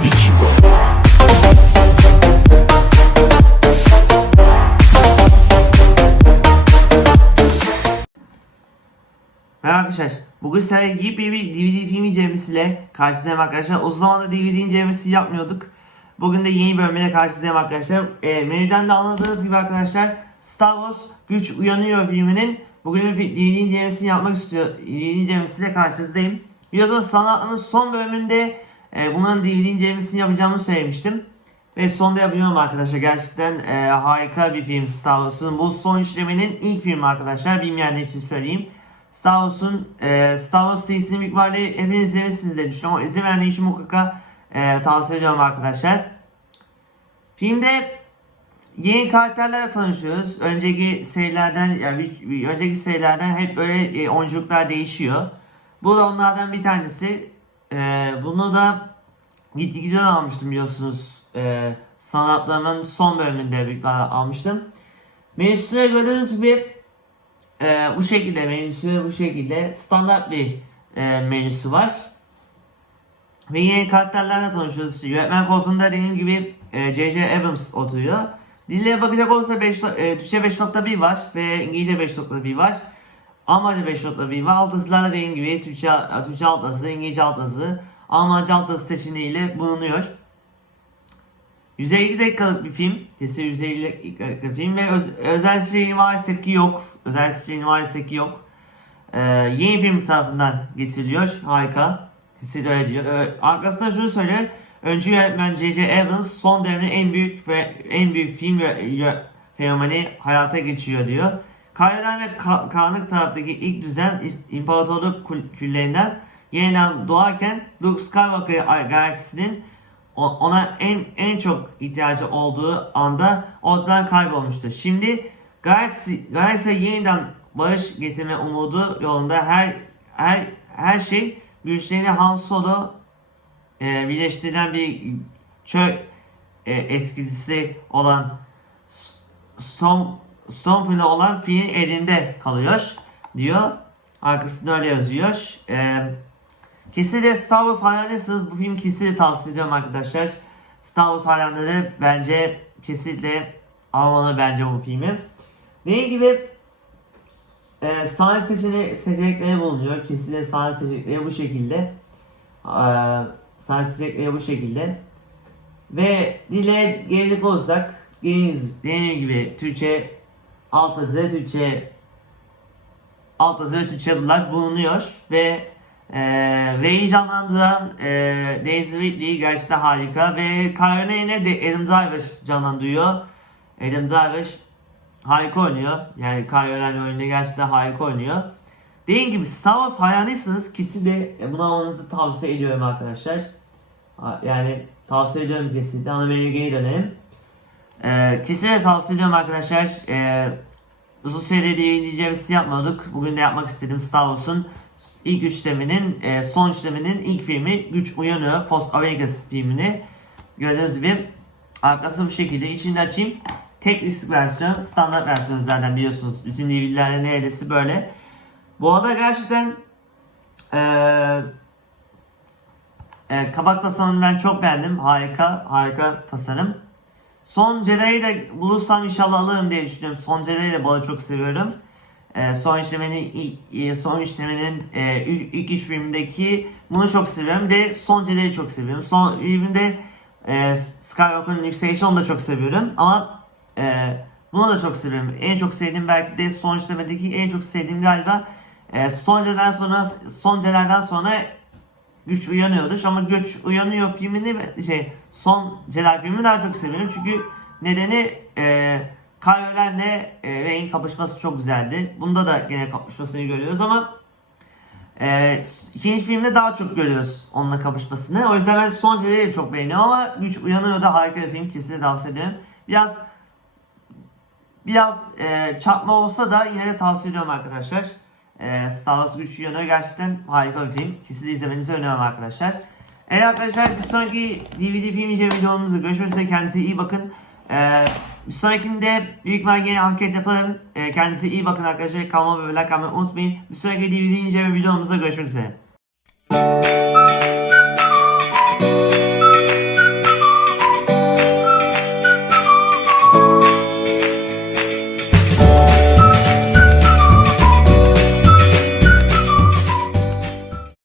Merhaba arkadaşlar. Bugün sizlerle yepyeni bir DVD film incelemesiyle karşınızdayım arkadaşlar. Uzun zamandır DVD incelemesi yapmıyorduk. Bugün de yeni bölümüyle karşınızdayım arkadaşlar. E, menüden de anladığınız gibi arkadaşlar Star Wars Güç Uyanıyor filminin bugün bir DVD incelemesini yapmak istiyor. DVD incelemesiyle karşınızdayım. Biliyorsunuz sanatının son bölümünde e, bunların DVD incelemesini yapacağımı söylemiştim. Ve sonda yapıyorum arkadaşlar. Gerçekten e, harika bir film Star Wars'un. Bu son işleminin ilk filmi arkadaşlar. Bilmeyenler için söyleyeyim. Star Wars'un e, Star Wars serisini büyük ihtimalle hepiniz izlemişsiniz diye ama izlemeyenler için mutlaka e, tavsiye ediyorum arkadaşlar. Filmde yeni karakterlerle tanışıyoruz. Önceki serilerden yani bir, bir önceki serilerden hep böyle e, oyunculuklar değişiyor. Bu da onlardan bir tanesi. E, bunu da gitti gidiyor almıştım biliyorsunuz. E, sanatlarımın son bölümünde büyük almıştım. Menüsüne gördüğünüz gibi ee, bu şekilde menüsü bu şekilde standart bir e, menüsü var. Ve yeni karakterlerle tanışıyoruz. İşte yönetmen koltuğunda dediğim gibi e, J.J. Abrams oturuyor. Dillere bakacak olursa 5, e, Türkçe 5.1 var ve İngilizce 5.1 var. Almanca 5.1 var. Alt yazılarda dediğim gibi Türkçe, Türkçe alt yazı, İngilizce alt yazı, Almanca alt yazı seçeneğiyle bulunuyor. 150 dakikalık bir film. Kesin 150 dakikalık bir film ve öz, özel seçeneği maalesef ki yok. Özel seçeneği maalesef ki yok. Ee, yeni film tarafından getiriliyor. Harika. Kesin öyle diyor. Ee, arkasında şunu söylüyor. Öncü yönetmen J.J. Abrams son dönemin en büyük ve en büyük film ve, ve fenomeni hayata geçiyor diyor. Kayadan ve ka- taraftaki ilk düzen imparatorluk kül- küllerinden yeniden doğarken Luke Skywalker galaksisinin ona en en çok ihtiyacı olduğu anda ortadan kaybolmuştu. Şimdi Galaxy Galaxy yeniden barış getirme umudu yolunda her her her şey güçlerini Han Solo e, birleştiren bir çöl e, eskisi olan Storm Stormfront olan filin elinde kalıyor diyor. Arkasında öyle yazıyor. Eee Kesinlikle Star Wars hayranıysanız bu film kesinlikle tavsiye ediyorum arkadaşlar. Star Wars hayranları bence kesinlikle almalı bence bu filmi. Dediğim gibi e, sahne seçeneği, seçenekleri bulunuyor. Kesinlikle sahne seçenekleri bu şekilde. E, sahne seçenekleri bu şekilde. Ve dile gelecek dediğimiz, dediğim gibi Türkçe alt yazı, Türkçe alt yazı ve Türkçe dublaj bulunuyor ve e, Rey'i canlandıran e, Daisy Ridley gerçekten harika ve Kylo Ren'e de Adam Driver canlandırıyor. Adam Driver harika oynuyor. Yani Kylo Ren oyunda gerçekten harika oynuyor. Dediğim gibi Star Wars hayranıysanız kesinlikle bunu almanızı tavsiye ediyorum arkadaşlar. Yani tavsiye ediyorum kesinlikle. Ana menüye geri dönelim. Ee, kesinlikle tavsiye ediyorum arkadaşlar. Ee, uzun süredir dinleyeceğimizi yapmadık. Bugün de yapmak istedim Star Wars'un ilk üçleminin, e, son üçleminin ilk filmi Güç Uyanıyor. Force Awakens filmini. Gördüğünüz gibi arkası bu şekilde. İçini açayım. Tek risk versiyon, standart versiyon zaten biliyorsunuz. Bütün DVD'lerde neredeyse böyle. Bu arada gerçekten eee e, kabak tasarımını ben çok beğendim. Harika, harika tasarım. Son Jedi'yi de bulursam inşallah alırım diye düşünüyorum. Son Jedi'yi de arada çok seviyorum. E, son işlemenin e, son işlemenin e, ilk iş filmindeki bunu çok seviyorum ve son Jedi'yi çok seviyorum. Son filminde e, Skywalker'ın yükselişi onu da çok seviyorum ama e, bunu da çok seviyorum. En çok sevdiğim belki de son işlemedeki en çok sevdiğim galiba e, son Jedi'den sonra son Jedi'den sonra güç uyanıyordu. Ama güç uyanıyor filmini şey son Jedi filmini daha çok seviyorum. Çünkü nedeni e, Ren'le e, Rey'in kapışması çok güzeldi. Bunda da gene kapışmasını görüyoruz ama e, ikinci filmde daha çok görüyoruz onunla kapışmasını. O yüzden ben son Jedi'yi çok beğeniyorum ama güç uyanıyor da harika bir film. Kesinlikle tavsiye ederim. Biraz biraz e, çarpma olsa da yine de tavsiye ediyorum arkadaşlar. E, Star Wars 3 yönü gerçekten harika bir film. Kesinlikle izlemenizi öneriyorum arkadaşlar. Evet arkadaşlar bir sonraki DVD film inceleme videomuzda görüşmek üzere. Kendinize iyi bakın. E, bir sonrakinde büyük ihtimalle anket yaparım. E, kendinize iyi bakın arkadaşlar. Kanalıma ve like unutmayın. Bir sonraki DVD inceleme videomuzda görüşmek üzere.